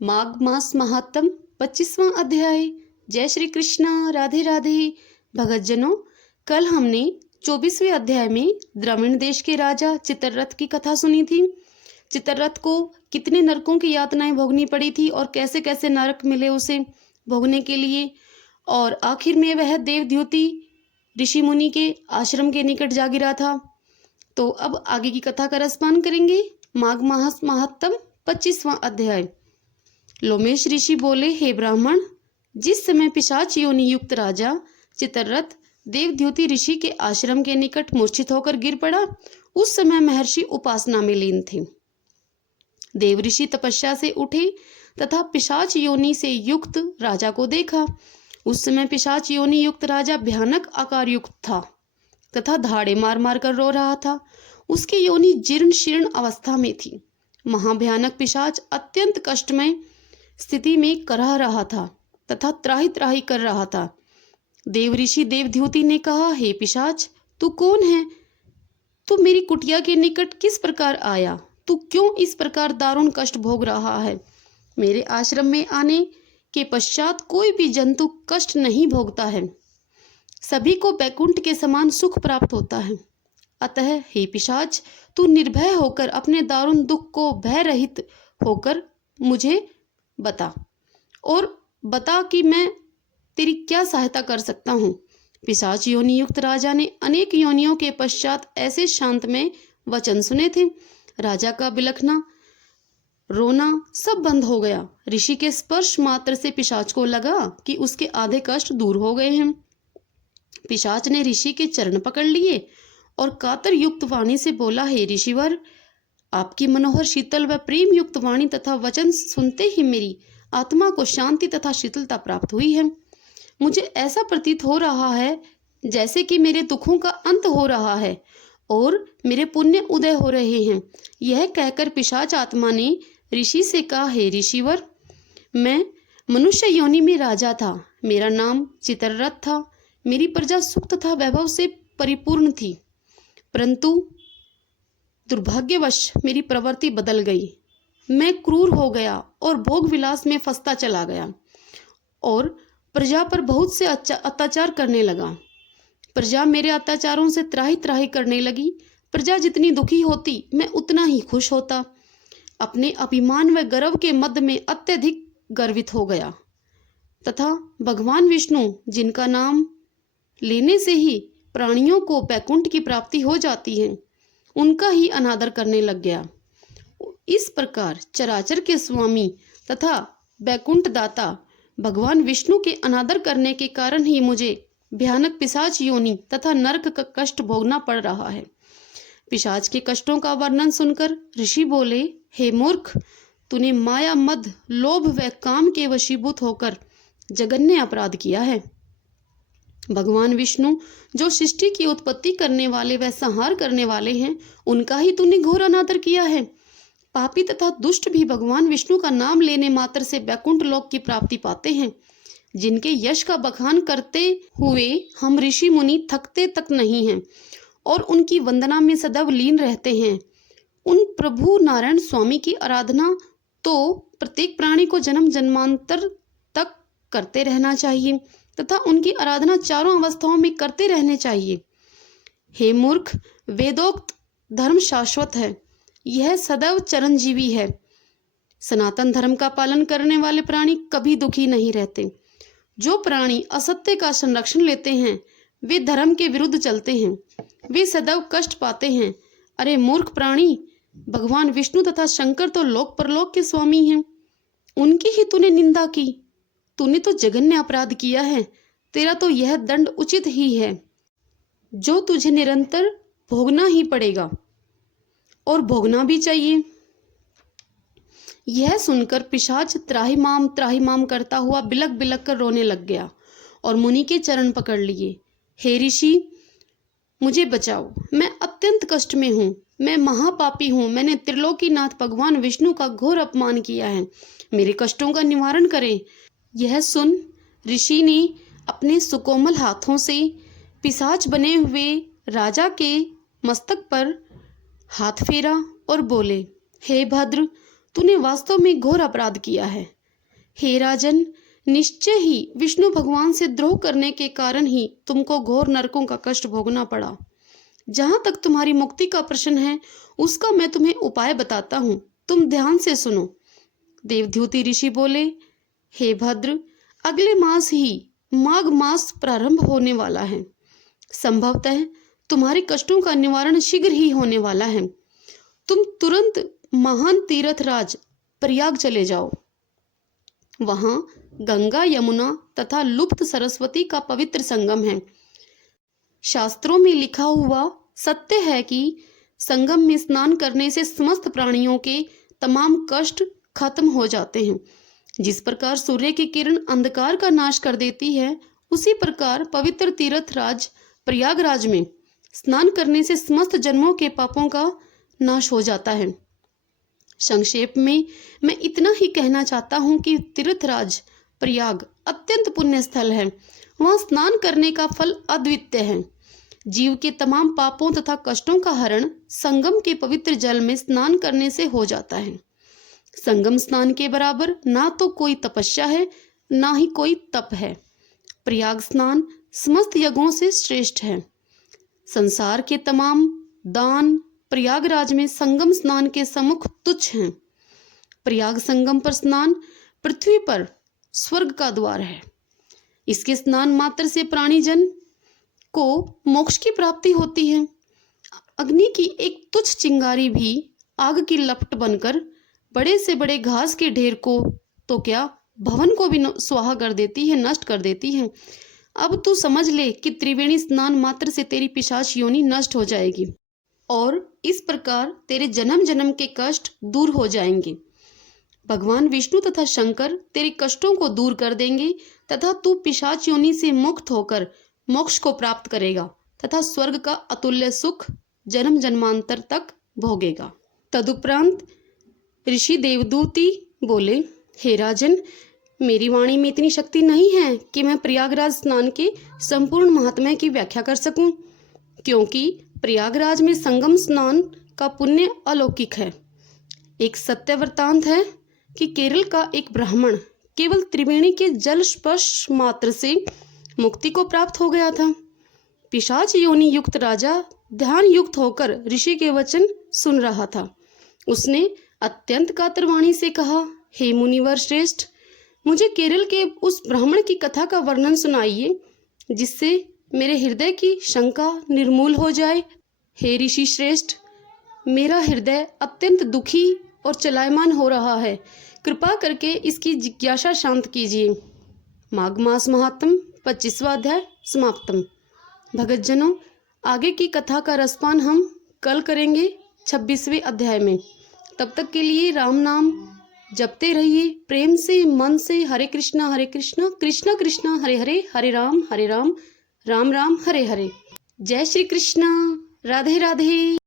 माघ मास महात्म 25वां अध्याय। जय श्री कृष्णा, राधे राधे। भगतजनों, कल हमने 24वें अध्याय में द्रविड़ देश के राजा चित्ररथ की कथा सुनी थी। चित्ररथ को कितने नरकों की यातनाएं भोगनी पड़ी थी और कैसे कैसे नरक मिले उसे भोगने के लिए, और आखिर में वह देवद्युति ऋषि मुनि के आश्रम के निकट जा गिरा था। तो अब आगे की कथा का रसपान करेंगे। माघ मास महात्म 25वां अध्याय। लोमेश ऋषि बोले, हे ब्राह्मण, जिस समय पिशाच योनि युक्त राजा चित्ररथ देवद्युति ऋषि के आश्रम के निकट मूर्छित होकर गिर पड़ा, उस समय महर्षि उपासना में लीन थे। देव ऋषि तपस्या से उठे तथा पिशाच योनि से युक्त राजा को देखा। उस समय पिशाच योनि युक्त राजा भयानक आकार युक्त था तथा धाड़े मार मार कर रो रहा था। उसकी योनि जीर्ण शीर्ण अवस्था में थी। महाभयानक पिशाच अत्यंत कष्टमय स्थिति में कराह रहा था तथा त्राहि त्राहि कर रहा था। देव ऋषि देवद्युति ने कहा, हे पिशाच, तू कौन है? तू मेरी कुटिया के निकट किस प्रकार आया? तू क्यों इस प्रकार दारुण कष्ट भोग रहा है? मेरे आश्रम में आने के पश्चात कोई भी जंतु कष्ट नहीं भोगता है, सभी को बैकुंठ के समान सुख प्राप्त होता है। अतः हे पिशाच, तू निर्भय होकर अपने दारुण दुख को भय रहित होकर मुझे बता, और बता कि मैं तेरी क्या सहायता कर सकता हूँ। पिशाच योनि युक्त राजा ने अनेक योनियों के पश्चात ऐसे शांतमय वचन सुने थे। राजा का बिलखना, रोना सब बंद हो गया। ऋषि के स्पर्श मात्र से पिशाच को लगा कि उसके आधे कष्ट दूर हो गए हैं। पिशाच ने ऋषि के चरण पकड़ लिए और कातर युक्त वाणी से बोला, हे ऋषिवर, आपकी मनोहर शीतल व प्रेम युक्त वाणी तथा वचन सुनते ही मेरी आत्मा को शांति तथा शीतलता प्राप्त हुई है। मुझे ऐसा प्रतीत हो रहा है जैसे कि मेरे दुखों का अंत हो रहा है और मेरे पुण्य उदय हो रहे हैं। यह कहकर पिशाच आत्मा ने ऋषि से कहा, हे ऋषिवर, मैं मनुष्य योनि में राजा था। मेरा नाम चित्ररथ था। मेरी प्रजा सुख तथा वैभव से परिपूर्ण थी, परंतु दुर्भाग्यवश मेरी प्रवृत्ति बदल गई। मैं क्रूर हो गया और भोग विलास में फंसता चला गया और प्रजा पर बहुत से अत्याचार करने लगा। प्रजा मेरे अत्याचारों से त्राहि त्राहि करने लगी। प्रजा जितनी दुखी होती, मैं उतना ही खुश होता। अपने अभिमान व गर्व के मध्य में अत्यधिक गर्वित हो गया तथा भगवान विष्णु, जिनका नाम लेने से ही प्राणियों को बैकुंठ की प्राप्ति हो जाती है, उनका ही अनादर करने लग गया। इस प्रकार चराचर के स्वामी तथा बैकुंठ दाता भगवान विष्णु के अनादर करने के कारण ही मुझे भयानक पिशाच योनि तथा नरक का कष्ट भोगना पड़ रहा है। पिशाच के कष्टों का वर्णन सुनकर ऋषि बोले, हे मूर्ख, तूने माया मद लोभ व काम के वशीभूत होकर जघन्य अपराध किया है। भगवान विष्णु, जो सृष्टि की उत्पत्ति करने वाले व संहार करने वाले हैं, उनका ही तूने घोर अनादर किया है। पापी तथा दुष्ट भी भगवान विष्णु का नाम लेने मात्र से बैकुंठ लोक की प्राप्ति पाते हैं। जिनके यश का बखान करते हुए हम ऋषि मुनि थकते तक नहीं हैं और उनकी वंदना में सदैव लीन रहते हैं। उन प्रभु नारायण स्वामी की आराधना तो प्रत्येक प्राणी को जन्म जन्मांतर तक करते रहना चाहिए तथा उनकी आराधना चारों अवस्थाओं में करते रहने चाहिए। हे मूर्ख, वेदोक्त धर्म शाश्वत है, यह सदैव चिरंजीवी है। सनातन धर्म का पालन करने वाले प्राणी कभी दुखी नहीं रहते। जो प्राणी असत्य का संरक्षण लेते हैं, वे धर्म के विरुद्ध चलते हैं, वे सदैव कष्ट पाते हैं। अरे मूर्ख प्राणी, भगवान विष्णु तथा शंकर तो लोक परलोक के स्वामी हैं, उनकी ही तूने निंदा की। तूने तो जघन्य अपराध किया है। तेरा तो यह दंड उचित ही है, जो तुझे निरंतर भोगना ही पड़ेगा और भोगना भी चाहिए। यह सुनकर पिशाच त्राहिमाम करता हुआ बिलक बिलक कर रोने लग गया और मुनि के चरण पकड़ लिए। हे ऋषि, मुझे बचाओ, मैं अत्यंत कष्ट में हूँ। मैं महापापी हूँ। मैंने त्रिलोकीनाथ भगवान विष्णु का घोर अपमान किया है। मेरे कष्टों का निवारण करें। यह सुन ऋषि ने अपने सुकोमल हाथों से पिशाच बने हुए राजा के मस्तक पर हाथ फेरा और बोले, हे भद्र, तूने वास्तव में घोर अपराध किया है। हे राजन, निश्चय ही विष्णु भगवान से द्रोह करने के कारण ही तुमको घोर नरकों का कष्ट भोगना पड़ा। जहाँ तक तुम्हारी मुक्ति का प्रश्न है, उसका मैं तुम्हें उपाय बताता हूँ, तुम ध्यान से सुनो। देवद्युति ऋषि बोले, हे भद्र, अगले मास ही माघ मास प्रारंभ होने वाला है। संभवतः तुम्हारे कष्टों का निवारण शीघ्र ही होने वाला है। तुम तुरंत महान तीर्थराज प्रयाग चले जाओ। वहां गंगा, यमुना तथा लुप्त सरस्वती का पवित्र संगम है। शास्त्रों में लिखा हुआ सत्य है कि संगम में स्नान करने से समस्त प्राणियों के तमाम कष्ट खत्म हो जाते हैं। जिस प्रकार सूर्य की किरण अंधकार का नाश कर देती है, उसी प्रकार पवित्र तीर्थराज प्रयागराज में स्नान करने से समस्त जन्मों के पापों का नाश हो जाता है। संक्षेप में मैं इतना ही कहना चाहता हूँ कि तीर्थराज प्रयाग अत्यंत पुण्य स्थल है। वहाँ स्नान करने का फल अद्वितीय है। जीव के तमाम पापों तथा कष्टों का हरण संगम के पवित्र जल में स्नान करने से हो जाता है। संगम स्नान के बराबर ना तो कोई तपस्या है, ना ही कोई तप है। प्रयाग स्नान समस्त यज्ञों से श्रेष्ठ है। संसार के तमाम दान प्रयागराज में संगम स्नान के सम्मुख तुच्छ हैं। प्रयाग संगम पर स्नान पृथ्वी पर स्वर्ग का द्वार है। इसके स्नान मात्र से प्राणीजन को मोक्ष की प्राप्ति होती है। अग्नि की एक तुच्छ चिंगारी भी आग की लपट बनकर बड़े से बड़े घास के ढेर को तो क्या, भवन को भी स्वाहा कर देती है, नष्ट कर देती है। अब तू समझ ले कि त्रिवेणी स्नान मात्र से तेरी पिशाच योनि नष्ट हो जाएगी और इस प्रकार तेरे जन्म जन्म के कष्ट दूर हो जाएंगे। भगवान विष्णु तथा शंकर तेरे कष्टों को दूर कर देंगे तथा तू पिशाच योनि से मुक्त होकर मोक्ष को प्राप्त करेगा तथा स्वर्ग का अतुल्य सुख जन्म जन्मांतर तक भोगेगा। तदुपरांत ऋषि देवदूति बोले, हे राजन, मेरी वाणी में इतनी शक्ति नहीं है कि मैं प्रयागराज स्नान के संपूर्ण महात्म्य की व्याख्या कर सकूं, क्योंकि प्रयागराज में संगम स्नान का पुण्य अलौकिक है। एक सत्य वृत्तांत है कि केरल का एक ब्राह्मण केवल त्रिवेणी के जल स्पर्श मात्र से मुक्ति को प्राप्त हो गया था। पिशाच योनि युक्त राजा ध्यान युक्त होकर ऋषि के वचन सुन रहा था। उसने अत्यंत कातर वाणी से कहा, हे मुनिवर श्रेष्ठ, मुझे केरल के उस ब्राह्मण की कथा का वर्णन सुनाइए जिससे मेरे हृदय की शंका निर्मूल हो जाए। हे ऋषि श्रेष्ठ, मेरा हृदय अत्यंत दुखी और चलायमान हो रहा है, कृपा करके इसकी जिज्ञासा शांत कीजिए। माघ मास महात्म 25वां अध्याय समाप्तम। भगतजनों, आगे की कथा का रसपान हम कल करेंगे 26वें अध्याय में। तब तक के लिए राम नाम जपते रहिए प्रेम से, मन से। हरे कृष्णा कृष्णा कृष्णा हरे हरे, हरे राम राम राम हरे हरे। जय श्री कृष्णा। राधे राधे।